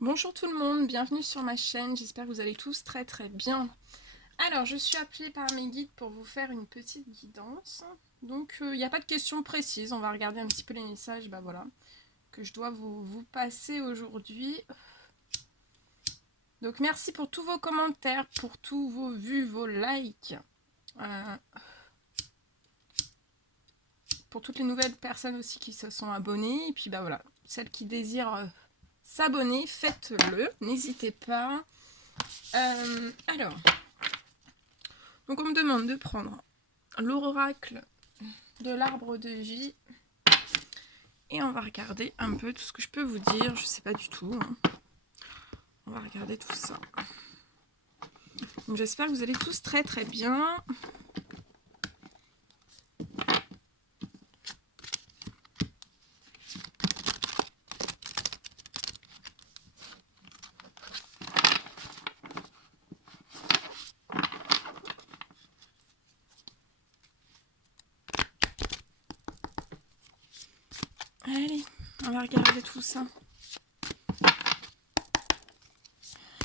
Bonjour tout le monde, bienvenue sur ma chaîne, j'espère que vous allez tous très très bien. Alors, je suis appelée par mes guides pour vous faire une petite guidance. Donc, il n'y a pas de questions précises, on va regarder un petit peu les messages, bah voilà, que je dois vous passer aujourd'hui. Donc, merci pour tous vos commentaires, pour tous vos vues, vos likes. Pour toutes les nouvelles personnes aussi qui se sont abonnées. Et puis, bah voilà, celles qui désirent s'abonner, faites-le, n'hésitez pas. Alors... Donc on me demande de prendre l'oracle de l'arbre de vie. Et on va regarder un peu tout ce que je peux vous dire. Je sais pas du tout. On va regarder tout ça. Donc j'espère que vous allez tous très très bien. Allez, on va regarder tout ça.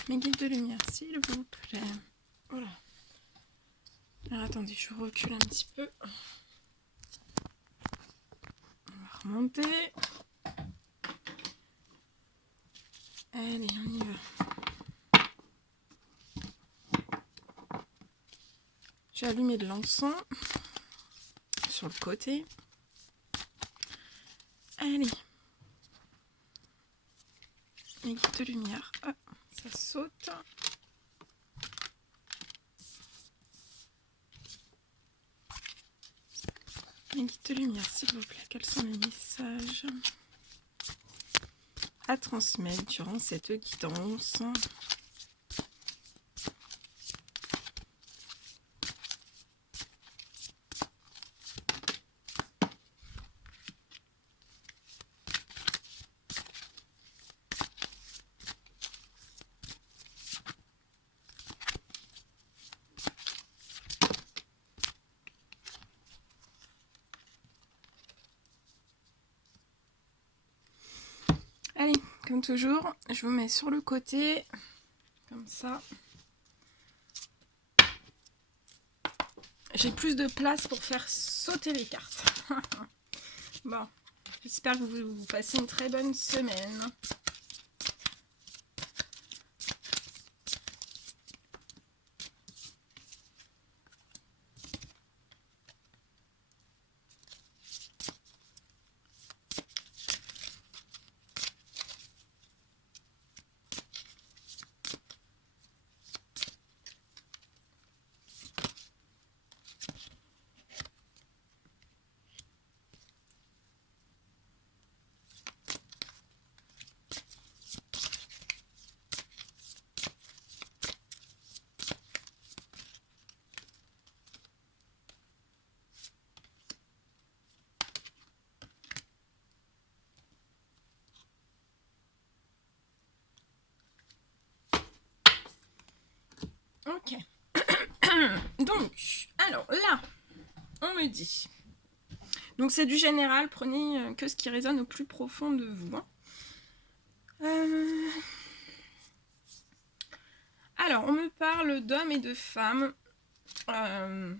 Mes guides de lumière, s'il vous plaît. Voilà. Alors attendez, je recule un petit peu. On va remonter. Allez, on y va. J'ai allumé de l'encens sur le côté. Allez. Mes guides de lumière. Hop, ça saute. Mes guides de lumière, s'il vous plaît, quels sont les messages à transmettre durant cette guidance? Allez, comme toujours, je vous mets sur le côté, comme ça. J'ai plus de place pour faire sauter les cartes. Bon, j'espère que vous passez une très bonne semaine. Ok. Donc, alors là, on me dit. Donc c'est du général, prenez que ce qui résonne au plus profond de vous. Alors, on me parle d'hommes et de femmes. Là,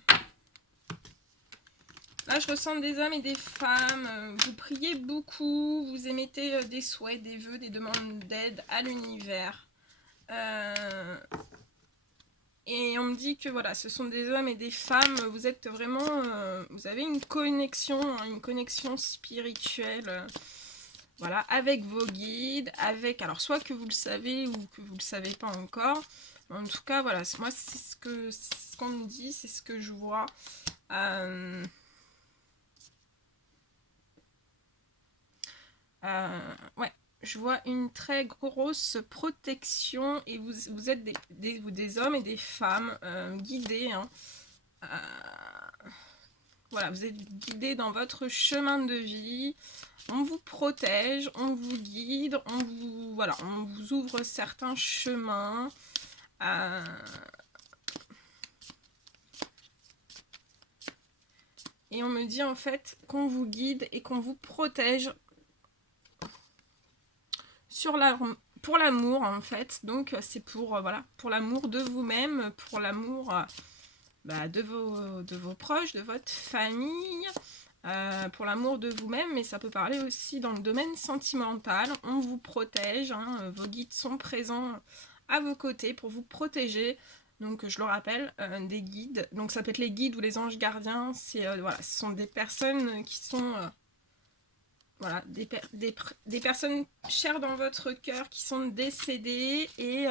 je ressens des hommes et des femmes. Vous priez beaucoup, vous émettez des souhaits, des vœux, des demandes d'aide à l'univers. Et on me dit que voilà, ce sont des hommes et des femmes. Vous êtes vraiment, vous avez une connexion spirituelle. Voilà, avec vos guides, avec, alors soit que vous le savez ou que vous le savez pas encore. En tout cas, voilà, moi c'est ce qu'on me dit, c'est ce que je vois. Ouais, je vois une très grosse protection et vous êtes des hommes et des femmes guidés. Hein. Voilà, vous êtes guidés dans votre chemin de vie. On vous protège, on vous guide, voilà, on vous ouvre certains chemins. Et on me dit en fait qu'on vous guide et qu'on vous protège sur la pour l'amour en fait. Donc c'est pour, voilà, pour l'amour de vous-même, pour l'amour de vos proches, de votre famille, pour l'amour de vous-même, mais ça peut parler aussi dans le domaine sentimental. On vous protège, hein, vos guides sont présents à vos côtés pour vous protéger. Donc je le rappelle, des guides, donc ça peut être les guides ou les anges gardiens, c'est voilà, ce sont des personnes qui sont voilà, des personnes chères dans votre cœur qui sont décédées et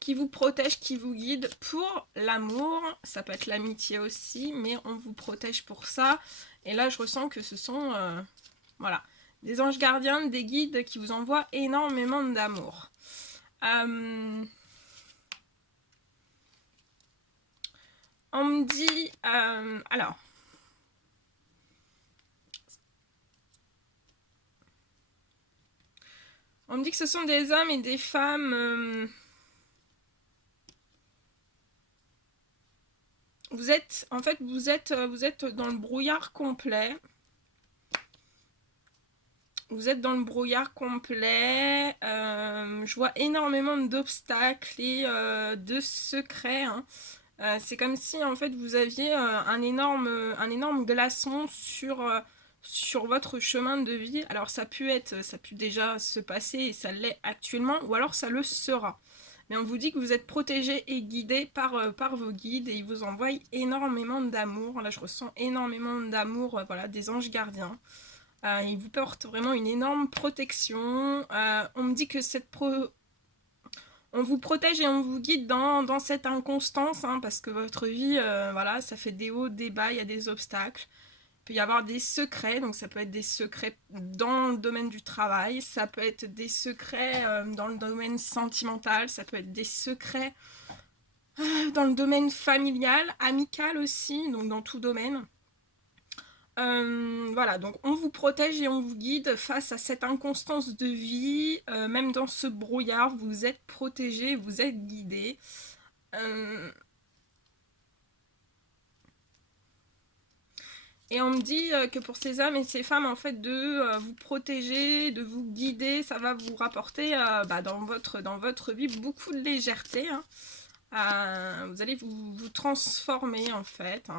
qui vous protègent, qui vous guident pour l'amour. Ça peut être l'amitié aussi, mais on vous protège pour ça. Et là, je ressens que ce sont voilà, des anges gardiens, des guides qui vous envoient énormément d'amour. On me dit... alors... On me dit que ce sont des hommes et des femmes... vous êtes dans le brouillard complet. Vous êtes dans le brouillard complet. Je vois énormément d'obstacles et de secrets. Hein. C'est comme si en fait vous aviez un énorme glaçon sur votre chemin de vie. Alors ça peut déjà se passer et ça l'est actuellement, ou alors ça le sera. Mais on vous dit que vous êtes protégé et guidé par vos guides et ils vous envoient énormément d'amour. Là je ressens énormément d'amour, voilà, des anges gardiens. Ils vous portent vraiment une énorme protection. On me dit que on vous protège et on vous guide dans cette inconstance, hein, parce que votre vie, voilà, ça fait des hauts, des bas, il y a des obstacles. Il peut y avoir des secrets, donc ça peut être des secrets dans le domaine du travail, ça peut être des secrets dans le domaine sentimental, ça peut être des secrets dans le domaine familial, amical aussi, donc dans tout domaine. Voilà, donc on vous protège et on vous guide face à cette inconstance de vie, même dans ce brouillard, vous êtes protégé, vous êtes guidé. Et on me dit que pour ces hommes et ces femmes, en fait, de vous protéger, de vous guider, ça va vous rapporter dans votre vie beaucoup de légèreté. Hein. Vous allez vous transformer, en fait. Hein.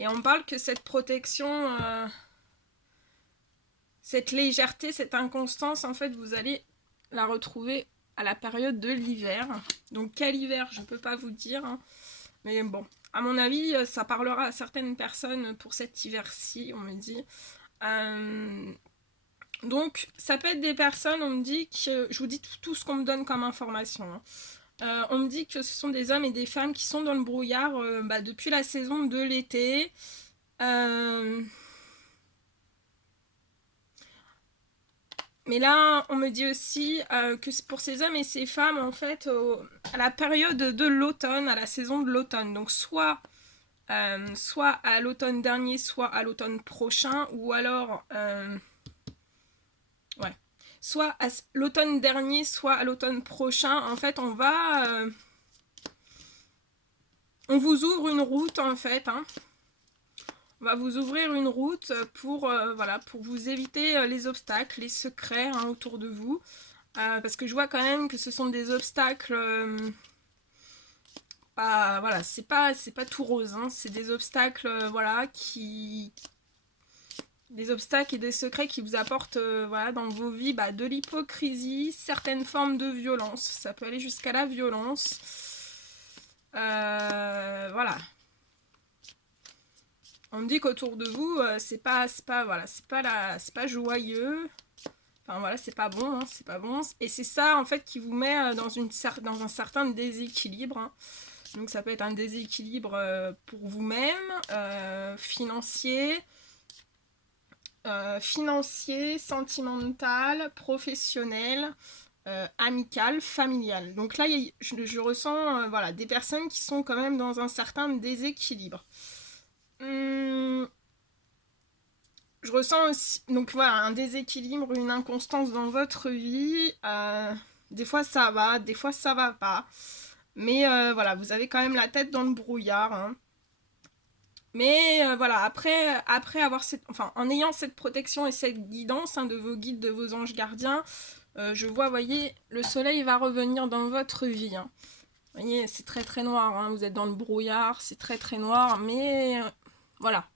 Et on parle que cette protection, cette légèreté, cette inconstance, en fait, vous allez la retrouver à la période de l'hiver. Donc, quel hiver, je ne peux pas vous dire. Hein. Mais bon, à mon avis, ça parlera à certaines personnes pour cet hiver-ci, on me dit. Donc, ça peut être des personnes, on me dit que... Je vous dis tout ce qu'on me donne comme information. Hein. On me dit que ce sont des hommes et des femmes qui sont dans le brouillard depuis la saison de l'été. Mais là, on me dit aussi que pour ces hommes et ces femmes, en fait, à la période de l'automne, à la saison de l'automne, donc soit à l'automne dernier, soit à l'automne prochain, ou alors, ouais, soit à l'automne dernier, soit à l'automne prochain, en fait, on vous ouvre une route, en fait, hein. On va vous ouvrir une route pour vous éviter les obstacles, les secrets hein, autour de vous. Parce que je vois quand même que ce sont des obstacles... voilà, c'est pas tout rose. Hein, c'est des obstacles des obstacles et des secrets qui vous apportent dans vos vies de l'hypocrisie, certaines formes de violence. Ça peut aller jusqu'à la violence. Voilà. On me dit qu'autour de vous, c'est pas joyeux. Enfin voilà, c'est pas bon, hein, c'est pas bon. Et c'est ça en fait qui vous met dans un certain déséquilibre. Hein. Donc ça peut être un déséquilibre pour vous-même, financier, sentimental, professionnel, amical, familial. Donc là, je ressens des personnes qui sont quand même dans un certain déséquilibre. Je ressens aussi donc voilà un déséquilibre, une inconstance dans votre vie. Des fois ça va, des fois ça va pas. Mais voilà, vous avez quand même la tête dans le brouillard. Hein. Mais voilà, après avoir en ayant cette protection et cette guidance de vos guides, de vos anges gardiens, je vois, voyez, le soleil va revenir dans votre vie. Vous voyez, c'est très très noir, vous êtes dans le brouillard, c'est très très noir, mais voilà,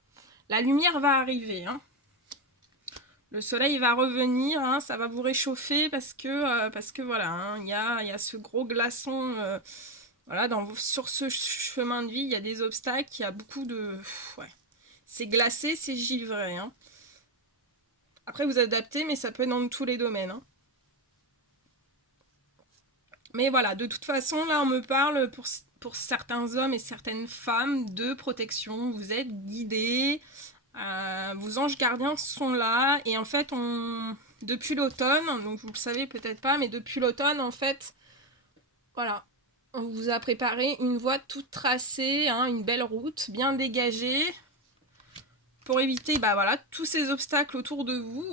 la lumière va arriver. Le soleil va revenir, ça va vous réchauffer parce que voilà, il y a ce gros glaçon. Voilà, sur ce chemin de vie, il y a des obstacles, il y a beaucoup de... Ouais. C'est glacé, c'est givré. Après, vous adaptez, mais ça peut être dans tous les domaines. Mais voilà, de toute façon, là, on me parle pour certains hommes et certaines femmes de protection. Vous êtes guidés, vos anges gardiens sont là. Et en fait, depuis l'automne, donc vous le savez peut-être pas, mais depuis l'automne, en fait, voilà, on vous a préparé une voie toute tracée, une belle route bien dégagée pour éviter voilà, tous ces obstacles autour de vous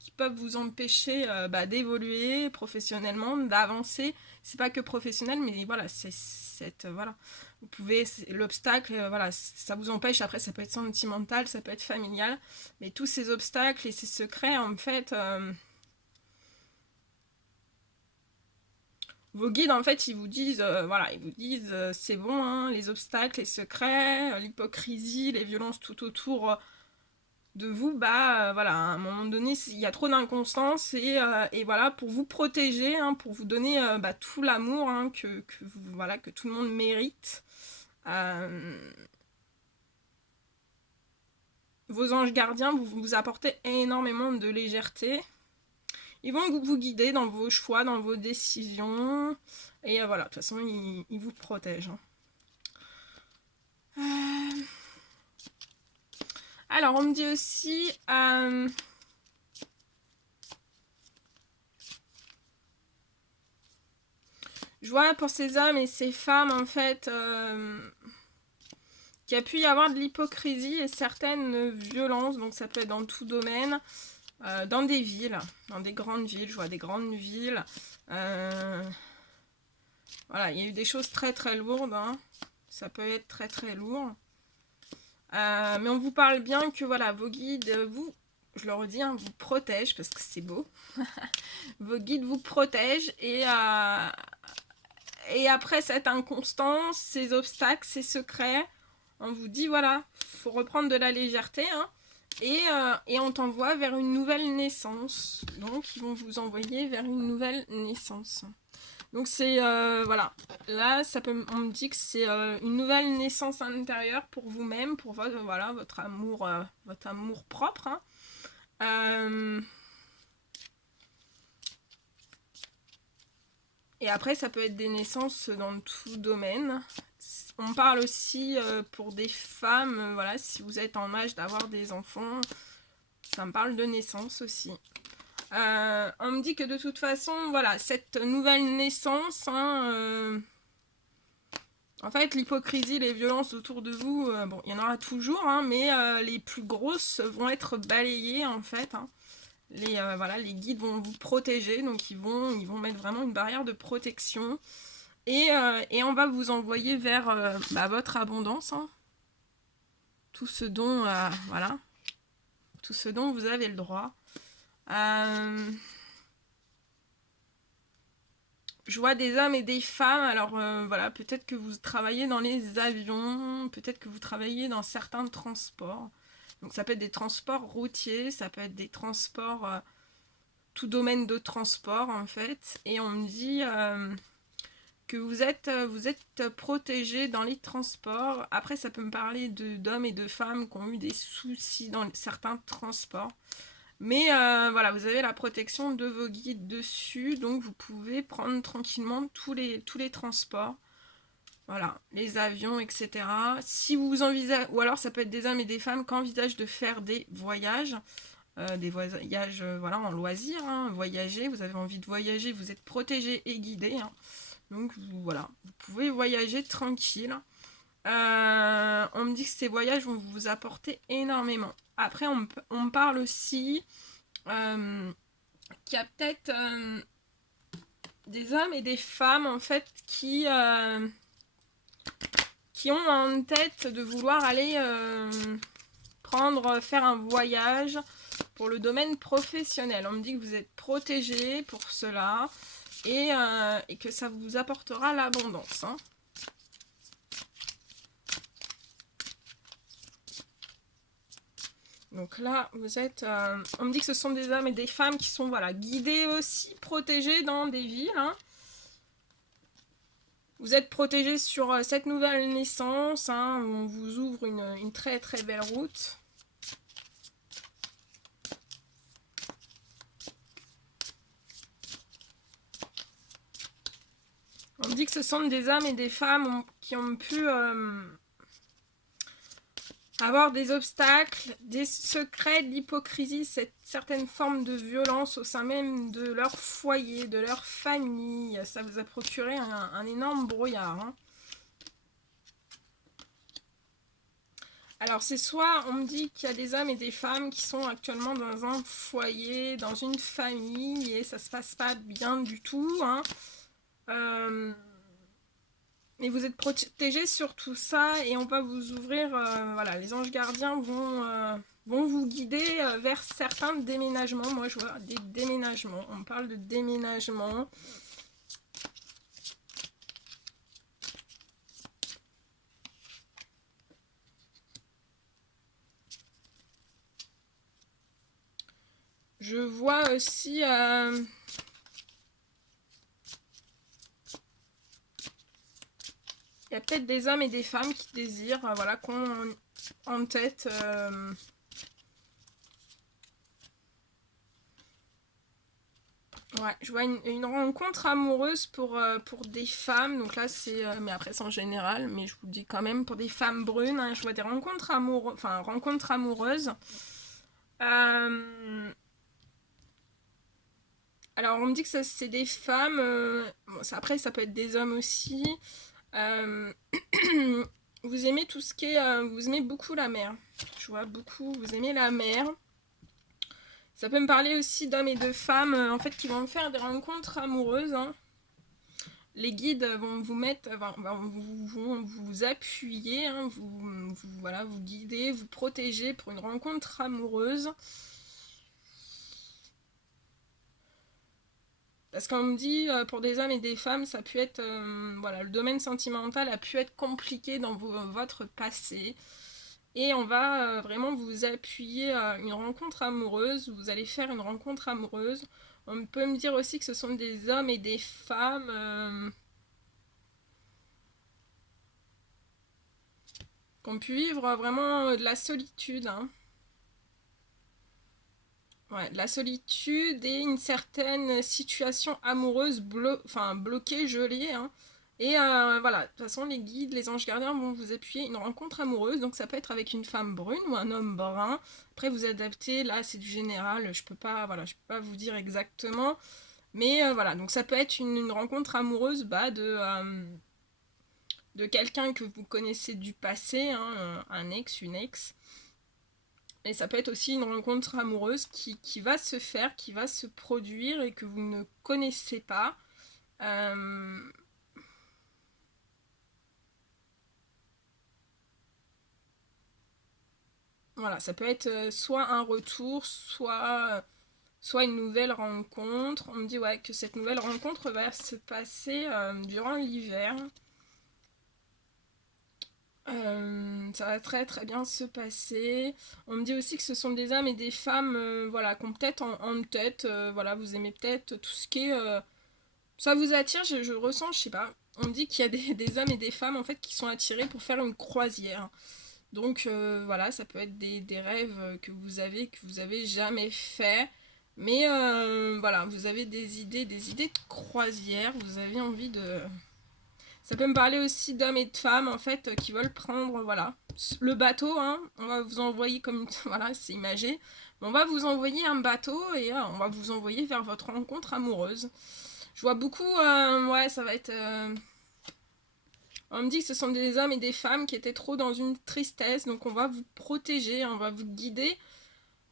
qui peuvent vous empêcher d'évoluer professionnellement, d'avancer. C'est pas que professionnel, mais voilà, c'est cette voilà. Vous pouvez l'obstacle, voilà, ça vous empêche. Après, ça peut être sentimental, ça peut être familial, mais tous ces obstacles et ces secrets, en fait. Vos guides, en fait, ils vous disent, c'est bon, les obstacles, les secrets, l'hypocrisie, les violences tout autour de vous, voilà, à un moment donné, il y a trop d'inconstance et voilà, pour vous protéger, pour vous donner tout l'amour que tout le monde mérite. Vos anges gardiens vous apportez énormément de légèreté. Ils vont vous guider dans vos choix, dans vos décisions. Et voilà, de toute façon, ils vous protègent. Alors, on me dit aussi... je vois pour ces hommes et ces femmes, en fait, qu'il y a pu y avoir de l'hypocrisie et certaines violences. Donc, ça peut être dans tout domaine. Dans des villes, dans des grandes villes. Je vois des grandes villes. Voilà, il y a eu des choses très très lourdes. Ça peut être très très lourd. Mais on vous parle bien que voilà, vos guides, je le redis, vous protègent parce que c'est beau. Vos guides vous protègent et après cette inconstance, ces obstacles, ces secrets, on vous dit voilà, faut reprendre de la légèreté et on t'envoie vers une nouvelle naissance. Donc ils vont vous envoyer vers une nouvelle naissance. Donc c'est voilà, là on me dit que c'est une nouvelle naissance intérieure pour vous-même, pour votre amour propre. Et après ça peut être des naissances dans tout domaine. On parle aussi pour des femmes, voilà, si vous êtes en âge d'avoir des enfants, ça me parle de naissance aussi. On me dit que de toute façon, voilà, cette nouvelle naissance, en fait, l'hypocrisie, les violences autour de vous, bon, il y en aura toujours, mais les plus grosses vont être balayées, en fait. Les guides vont vous protéger, donc ils vont mettre vraiment une barrière de protection. Et on va vous envoyer vers votre abondance. Tout ce dont, voilà, tout ce dont vous avez le droit. Je vois des hommes et des femmes, alors voilà, peut-être que vous travaillez dans les avions, peut-être que vous travaillez dans certains transports. Donc ça peut être des transports routiers, ça peut être des transports, tout domaine de transport en fait. Et on me dit que vous êtes protégés dans les transports. Après ça peut me parler d'hommes et de femmes qui ont eu des soucis dans certains transports. Mais voilà, vous avez la protection de vos guides dessus, donc vous pouvez prendre tranquillement tous les transports. Voilà, les avions, etc. Si vous envisagez, ou alors ça peut être des hommes et des femmes qui envisagent de faire des voyages voilà, en loisir, voyager, vous avez envie de voyager, vous êtes protégé et guidé. Donc voilà, vous pouvez voyager tranquille. On me dit que ces voyages vont vous apporter énormément. Après, on me parle aussi qu'il y a peut-être des hommes et des femmes en fait qui qui ont en tête de vouloir aller faire un voyage pour le domaine professionnel. On me dit que vous êtes protégé pour cela et que ça vous apportera l'abondance. Hein. Donc là, vous êtes... on me dit que ce sont des hommes et des femmes qui sont voilà, guidés aussi, protégés dans des villes. Hein. Vous êtes protégés sur cette nouvelle naissance. Hein, on vous ouvre une très très belle route. On me dit que ce sont des hommes et des femmes qui ont pu... avoir des obstacles, des secrets, de l'hypocrisie, certaines formes de violence au sein même de leur foyer, de leur famille. Ça vous a procuré un énorme brouillard. Hein. Alors c'est soit on me dit qu'il y a des hommes et des femmes qui sont actuellement dans un foyer, dans une famille, et ça se passe pas bien du tout. Hein. Mais vous êtes protégés sur tout ça et on va vous ouvrir, voilà, les anges gardiens vont vous guider vers certains déménagements. Moi je vois des déménagements, on parle de déménagement. Je vois aussi... il y a peut-être des hommes et des femmes qui désirent, voilà, qu'on en tête... ouais, je vois une rencontre amoureuse pour des femmes. Donc là, c'est... mais après, c'est en général. Mais je vous dis quand même, pour des femmes brunes, hein, je vois des rencontres amoureuses. Enfin, rencontres amoureuses. Alors, on me dit que ça, c'est des femmes. Bon, après, ça peut être des hommes aussi. Vous aimez tout ce qui est... vous aimez beaucoup la mer. Je vois beaucoup. Vous aimez la mer. Ça peut me parler aussi d'hommes et de femmes en fait qui vont faire des rencontres amoureuses. Hein. Les guides vont vous mettre, vont vous appuyer, hein, voilà, vous guider, vous protéger pour une rencontre amoureuse. Parce qu'on me dit, pour des hommes et des femmes, ça a pu être, voilà, le domaine sentimental a pu être compliqué dans votre passé. Et on va vraiment vous appuyer à une rencontre amoureuse. Vous allez faire une rencontre amoureuse. On peut me dire aussi que ce sont des hommes et des femmes qui ont pu vivre vraiment de la solitude. Hein. Ouais, de la solitude et une certaine situation amoureuse bloquée, gelée. Hein. Et voilà, de toute façon, les guides, les anges gardiens vont vous appuyer une rencontre amoureuse. Donc ça peut être avec une femme brune ou un homme brun. Après, vous adaptez, là, c'est du général. Je peux pas, voilà, je peux pas vous dire exactement. Mais voilà, donc ça peut être une rencontre amoureuse de quelqu'un que vous connaissez du passé, hein, un ex, une ex. Et ça peut être aussi une rencontre amoureuse qui va se faire, qui va se produire et que vous ne connaissez pas. Voilà, ça peut être soit un retour, soit une nouvelle rencontre. On me dit ouais, que cette nouvelle rencontre va se passer durant l'hiver. Ça va très très bien se passer. On me dit aussi que ce sont des hommes et des femmes voilà, qui ont peut-être en tête, voilà, vous aimez peut-être tout ce qui est... ça vous attire, je ressens, je sais pas. On me dit qu'il y a des hommes et des femmes en fait qui sont attirés pour faire une croisière. Donc voilà, ça peut être des rêves que vous avez jamais fait. Mais voilà, vous avez des idées de croisière, vous avez envie de... Ça peut me parler aussi d'hommes et de femmes en fait qui veulent prendre voilà le bateau. Hein, on va vous envoyer comme voilà c'est imagé. On va vous envoyer un bateau et on va vous envoyer vers votre rencontre amoureuse. Je vois beaucoup ouais ça va être. On me dit que ce sont des hommes et des femmes qui étaient trop dans une tristesse donc on va vous protéger, on va vous guider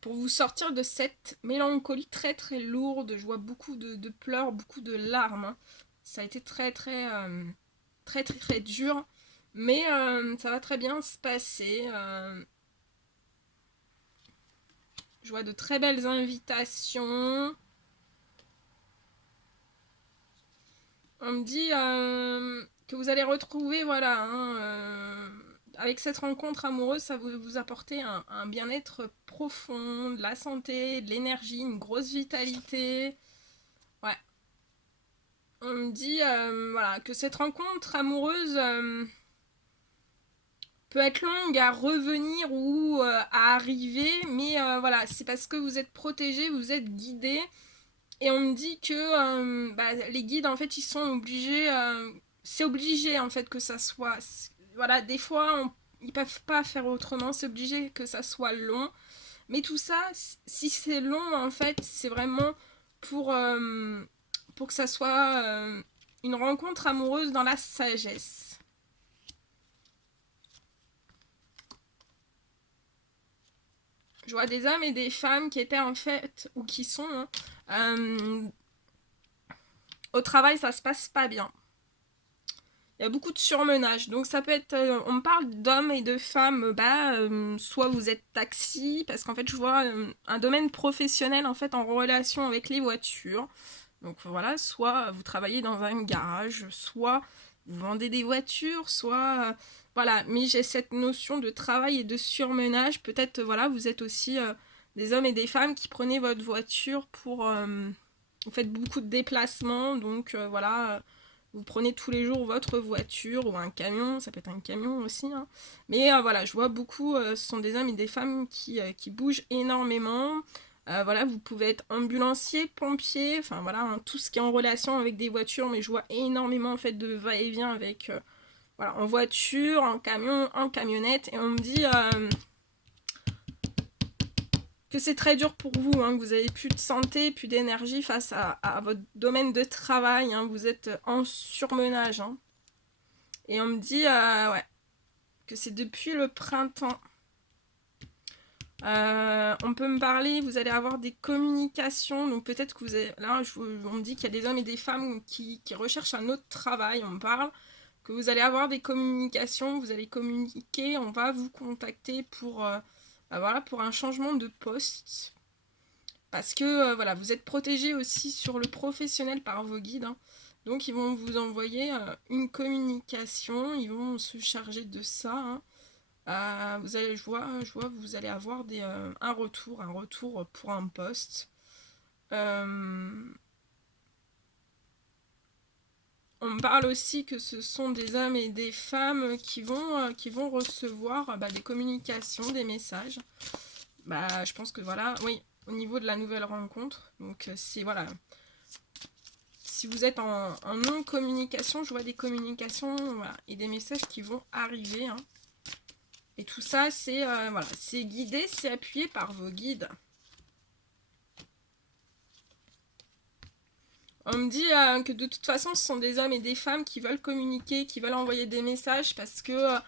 pour vous sortir de cette mélancolie très très lourde. Je vois beaucoup de pleurs, beaucoup de larmes. Hein. Ça a été très très très très très dur. Mais ça va très bien se passer. Je vois de très belles invitations. On me dit que vous allez retrouver, voilà, hein, avec cette rencontre amoureuse, ça va vous apporter un bien-être profond, de la santé, de l'énergie, une grosse vitalité. Ouais. On me dit voilà, que cette rencontre amoureuse peut être longue à revenir ou à arriver, mais voilà, c'est parce que vous êtes protégé, vous êtes guidé. Et on me dit que bah, les guides, en fait, ils sont obligés. C'est obligé, en fait, que ça soit. Voilà, des fois, ils peuvent pas faire autrement. C'est obligé que ça soit long. Mais tout ça, si c'est long, en fait, c'est vraiment pour, euh, pour que ça soit une rencontre amoureuse dans la sagesse. Je vois des hommes et des femmes qui étaient, en fait, ou qui sont. Hein, euh, au travail, ça se passe pas bien. Il y a beaucoup de surmenage. Donc ça peut être, on parle d'hommes et de femmes, bah, soit vous êtes taxi, parce qu'en fait je vois un domaine professionnel en fait en relation avec les voitures. Donc voilà, soit vous travaillez dans un garage, soit vous vendez des voitures, soit voilà. Mais j'ai cette notion de travail et de surmenage. Peut-être voilà, vous êtes aussi des hommes et des femmes qui prenez votre voiture pour, vous faites beaucoup de déplacements, donc voilà vous prenez tous les jours votre voiture ou un camion, ça peut être un camion aussi. Hein. Mais voilà, je vois beaucoup, ce sont des hommes et des femmes qui bougent énormément. Voilà, vous pouvez être ambulancier, pompier, enfin voilà, hein, tout ce qui est en relation avec des voitures, mais je vois énormément en fait de va-et-vient avec, voilà, en voiture, en camion, en camionnette, et on me dit que c'est très dur pour vous, hein, que vous avez plus de santé, plus d'énergie face à votre domaine de travail, hein, vous êtes en surmenage. Hein. Et on me dit ouais, que c'est depuis le printemps. On peut me parler, vous allez avoir des communications, donc peut-être que vous avez, là on me dit qu'il y a des hommes et des femmes qui recherchent un autre travail, on me parle que vous allez avoir des communications, vous allez communiquer, on va vous contacter pour, bah voilà, pour un changement de poste, parce que voilà, vous êtes protégé aussi sur le professionnel par vos guides, hein. Donc ils vont vous envoyer une communication, ils vont se charger de ça, hein. Vous allez, je vois, vous allez avoir un retour pour un poste. Euh, on me parle aussi que ce sont des hommes et des femmes qui vont recevoir bah, des communications, des messages. Bah, je pense que voilà, oui, au niveau de la nouvelle rencontre. Donc c'est voilà, si vous êtes en non-communication, je vois des communications voilà, et des messages qui vont arriver. Hein. Et tout ça, c'est voilà, c'est guidé, c'est appuyé par vos guides. On me dit que de toute façon, ce sont des hommes et des femmes qui veulent communiquer, qui veulent envoyer des messages parce que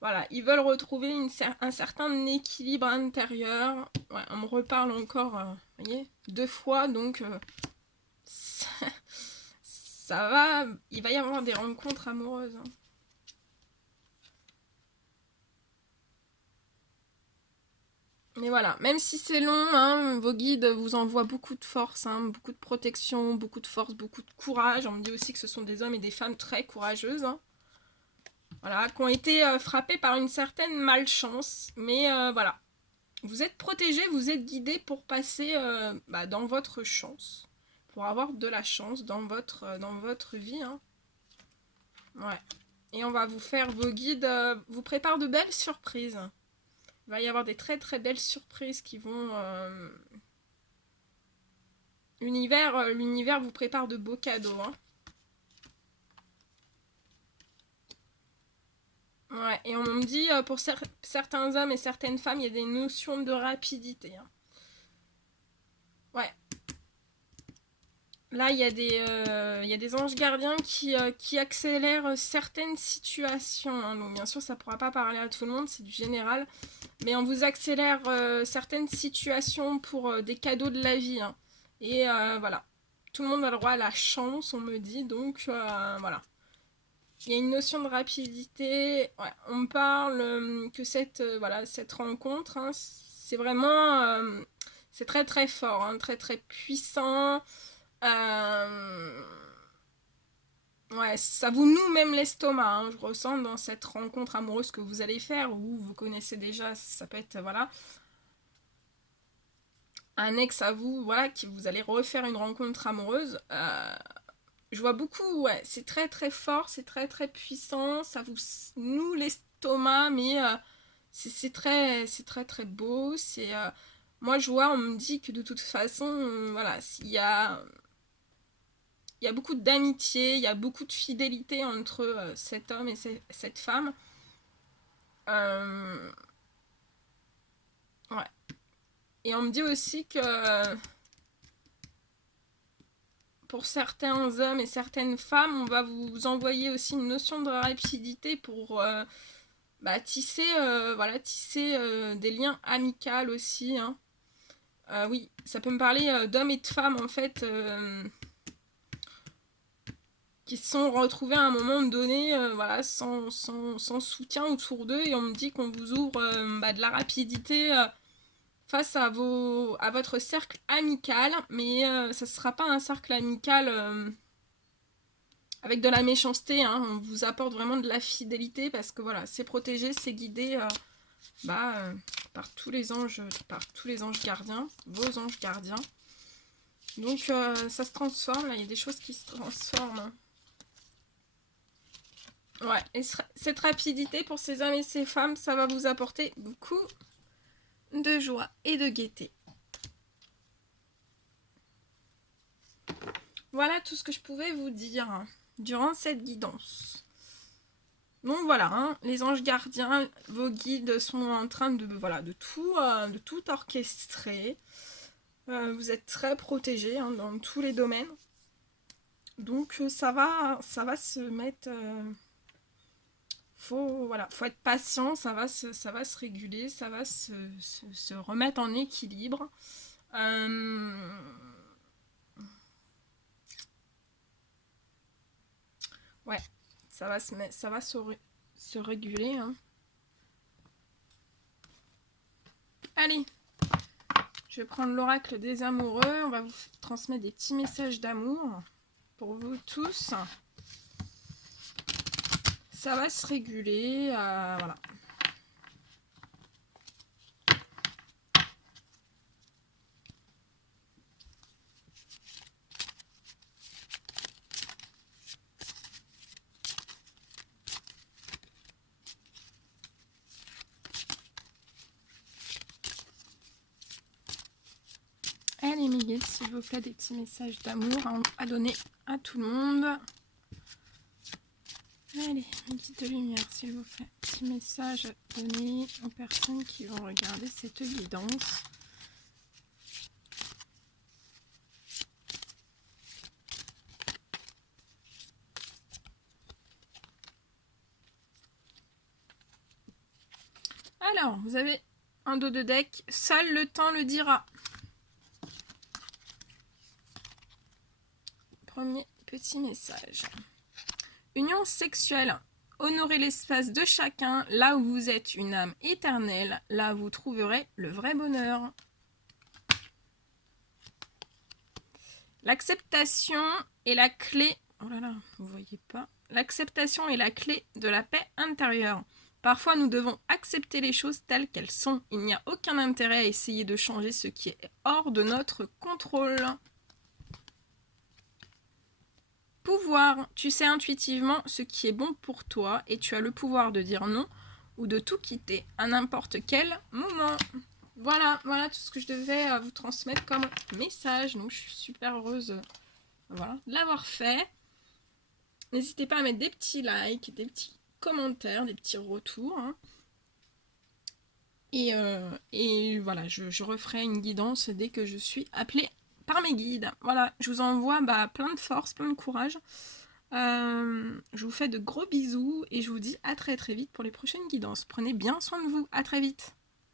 voilà, ils veulent retrouver un certain équilibre intérieur. Ouais, on me reparle encore, vous voyez, 2 fois, donc ça va, il va y avoir des rencontres amoureuses. Hein. Mais voilà, même si c'est long, hein, vos guides vous envoient beaucoup de force, hein, beaucoup de protection, beaucoup de force, beaucoup de courage. On me dit aussi que ce sont des hommes et des femmes très courageuses. Hein. Voilà, qui ont été frappés par une certaine malchance. Mais voilà, vous êtes protégés, vous êtes guidés pour passer bah, dans votre chance. Pour avoir de la chance dans votre vie. Hein. Ouais. Et on va vous faire, vos guides vous préparent de belles surprises. Il va y avoir des très très belles surprises qui vont... l'univers vous prépare de beaux cadeaux. Hein. Ouais, et on me dit, pour certains hommes et certaines femmes, il y a des notions de rapidité. Hein. Ouais. Là, il y a des anges gardiens qui accélèrent certaines situations. Hein. Donc, bien sûr, ça ne pourra pas parler à tout le monde, c'est du général. Mais on vous accélère certaines situations pour des cadeaux de la vie. Hein. Et voilà. Tout le monde a le droit à la chance, on me dit. Donc, voilà. il y a une notion de rapidité. Ouais, on me parle que voilà, cette rencontre, hein, c'est vraiment... c'est très très fort, hein, très très puissant. Ouais, ça vous noue même l'estomac, hein, je ressens dans cette rencontre amoureuse que vous allez faire, ou vous connaissez déjà, ça peut être, voilà, un ex à vous, voilà, qui vous allez refaire une rencontre amoureuse. Je vois beaucoup, ouais, c'est très très fort, c'est très très puissant, ça vous noue l'estomac, mais c'est très très beau. Moi je vois, on me dit que de toute façon, voilà, il y a beaucoup d'amitié, il y a beaucoup de fidélité entre cet homme et cette femme. Euh, ouais. Et on me dit aussi que pour certains hommes et certaines femmes, on va vous envoyer aussi une notion de rapidité pour tisser, tisser des liens amicaux aussi. Hein. Oui, ça peut me parler d'hommes et de femmes en fait qui se sont retrouvés à un moment donné voilà, sans soutien autour d'eux et on me dit qu'on vous ouvre de la rapidité face à votre cercle amical, mais ça ne sera pas un cercle amical avec de la méchanceté, hein. On vous apporte vraiment de la fidélité parce que voilà, c'est protégé, c'est guidé par tous les anges gardiens, vos anges gardiens. Donc ça se transforme, là il y a des choses qui se transforment. Hein. Ouais, et cette rapidité pour ces hommes et ces femmes, ça va vous apporter beaucoup de joie et de gaieté. Voilà tout ce que je pouvais vous dire durant cette guidance. Donc voilà, hein, les anges gardiens, vos guides sont en train de tout orchestrer. Vous êtes très protégés hein, dans tous les domaines. Donc ça va se mettre... faut être patient, ça va se réguler, ça va se remettre en équilibre. Ouais, ça va se réguler. Hein. Allez, je vais prendre l'oracle des amoureux. On va vous transmettre des petits messages d'amour pour vous tous. Ça va se réguler. Voilà. Allez, mes guides, s'il vous plaît, des petits messages d'amour à donner à tout le monde. Allez, une petite lumière, s'il vous plaît. Petit message à donner aux personnes qui vont regarder cette guidance. Alors, vous avez un dos de deck. Seul le temps le dira. Premier petit message. Union sexuelle. Honorez l'espace de chacun. Là où vous êtes une âme éternelle, là vous trouverez le vrai bonheur. L'acceptation est la clé. Oh là là, vous voyez pas. L'acceptation est la clé de la paix intérieure. Parfois, nous devons accepter les choses telles qu'elles sont. Il n'y a aucun intérêt à essayer de changer ce qui est hors de notre contrôle. Pouvoir, tu sais intuitivement ce qui est bon pour toi et tu as le pouvoir de dire non ou de tout quitter à n'importe quel moment. Voilà tout ce que je devais vous transmettre comme message. Donc je suis super heureuse de l'avoir fait. N'hésitez pas à mettre des petits likes, des petits commentaires, des petits retours. Hein. Et voilà, je referai une guidance dès que je suis appelée par mes guides. Voilà, je vous envoie plein de force, plein de courage. Je vous fais de gros bisous et je vous dis à très très vite pour les prochaines guidances. Prenez bien soin de vous, à très vite.